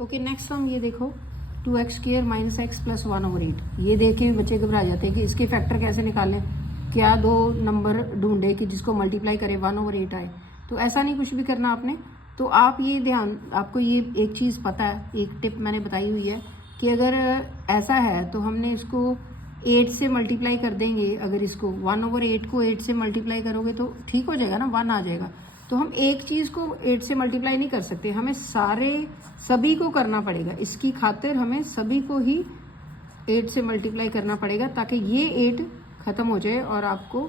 Okay next sum ये देखो 2x² - x + 1/8। ये देख के भी बच्चे घबरा जाते हैं कि इसके फैक्टर कैसे निकालें, क्या दो नंबर ढूंढे कि जिसको मल्टीप्लाई करे 1/8 आए। तो ऐसा नहीं कुछ भी करना आपने। तो आप ये ध्यान, आपको ये एक चीज़ पता है, एक टिप मैंने बताई हुई है कि अगर ऐसा है तो हमने इसको 8 से मल्टीप्लाई कर देंगे। अगर इसको 1/8 को 8 से मल्टीप्लाई करोगे तो ठीक हो जाएगा ना, 1 आ जाएगा। तो हम एक चीज़ को 8 से मल्टीप्लाई नहीं कर सकते, हमें सभी को करना पड़ेगा। इसकी खातिर हमें सभी को ही 8 से मल्टीप्लाई करना पड़ेगा ताकि ये 8 ख़त्म हो जाए और आपको,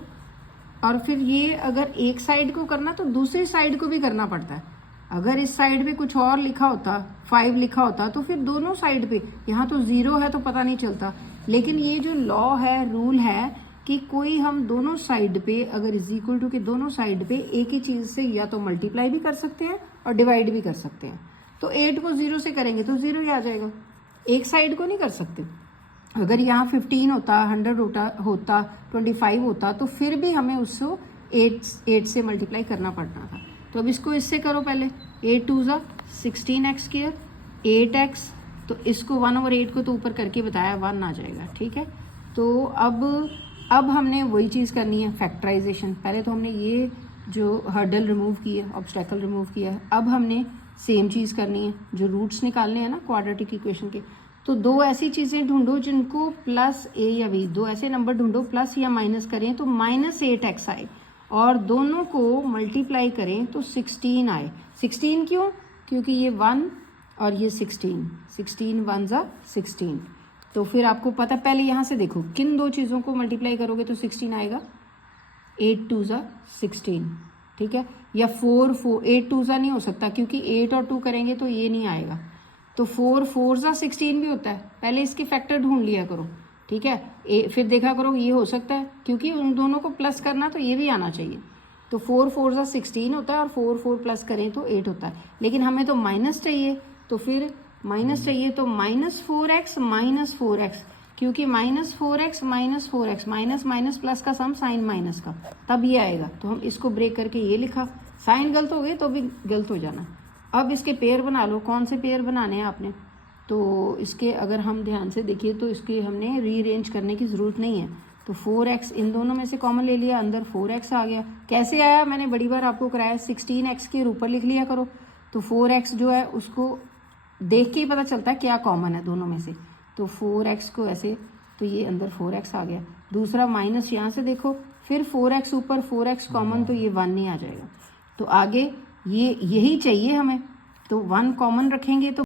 और फिर ये अगर एक साइड को करना तो दूसरी साइड को भी करना पड़ता है। अगर इस साइड पे कुछ और लिखा होता, 5 लिखा होता, तो फिर दोनों साइड पे, यहाँ तो 0 है तो पता नहीं चलता। लेकिन ये जो लॉ है, रूल है कि कोई हम दोनों साइड पे अगर इज इक्वल टू के दोनों साइड पे एक ही चीज़ से या तो मल्टीप्लाई भी कर सकते हैं और डिवाइड भी कर सकते हैं। तो 8 को 0 से करेंगे तो 0 ही आ जाएगा, एक साइड को नहीं कर सकते। अगर यहाँ 15 होता, 100 होता 25 होता तो फिर भी हमें उसको 8 से मल्टीप्लाई करना पड़ना था। तो अब इसको इससे करो पहले, 8 2 ज़ा 16x², 8x, तो इसको 1/8 को तो ऊपर करके बताया 1 आ जाएगा, ठीक है। तो अब हमने वही चीज़ करनी है, फैक्टराइजेशन। पहले तो हमने ये जो हर्डल रिमूव किया, ऑब्स्टेकल रिमूव किया है, अब हमने सेम चीज़ करनी है, जो रूट्स निकालने हैं ना क्वाड्रेटिक इक्वेशन के। तो दो ऐसी चीज़ें ढूंढो जिनको प्लस a या b, दो ऐसे नंबर ढूंढो प्लस या माइनस करें तो -8x आए, और दोनों को मल्टीप्लाई करें तो 16 आए। 16 क्यों? क्योंकि ये 1 और ये 16 1 ज़ा 16। तो फिर आपको पता, पहले यहाँ से देखो किन दो चीज़ों को मल्टीप्लाई करोगे तो 16 आएगा, 8 2 ज़ा 16, ठीक है। या 8 2 ज़ा नहीं हो सकता क्योंकि 8 और 2 करेंगे तो ये नहीं आएगा। तो 4 4 ज़ा 16 भी होता है। पहले इसके फैक्टर ढूंढ लिया करो, ठीक है। फिर देखा करो ये हो सकता है, क्योंकि उन दोनों को प्लस करना तो ये भी आना चाहिए। तो 4 4 ज़ा 16 होता है और 4 4 प्लस करें तो 8 होता है। लेकिन हमें तो माइनस चाहिए, तो फिर माइनस चाहिए तो -4x, क्योंकि -4x माइनस माइनस प्लस का सम साइन माइनस का, तब ये आएगा। तो हम इसको ब्रेक करके ये लिखा, साइन गलत हो गए तो भी गलत हो जाना। अब इसके पेयर बना लो, कौन से पेयर बनाने हैं आपने। तो इसके अगर हम ध्यान से देखिए तो इसके हमने रीअरेंज करने की ज़रूरत नहीं है। तो 4x इन दोनों में से कॉमन ले लिया, अंदर 4x आ गया। कैसे आया मैंने बड़ी बार आपको कराया, 16x के ऊपर लिख लिया करो। तो 4x जो है उसको देख के ही पता चलता है क्या कॉमन है दोनों में से। तो 4x को ऐसे, तो ये अंदर 4x आ गया। दूसरा माइनस यहाँ से देखो, फिर 4x ऊपर 4x कॉमन, तो ये 1 नहीं आ जाएगा। तो आगे ये यही चाहिए हमें, तो 1 कॉमन रखेंगे तो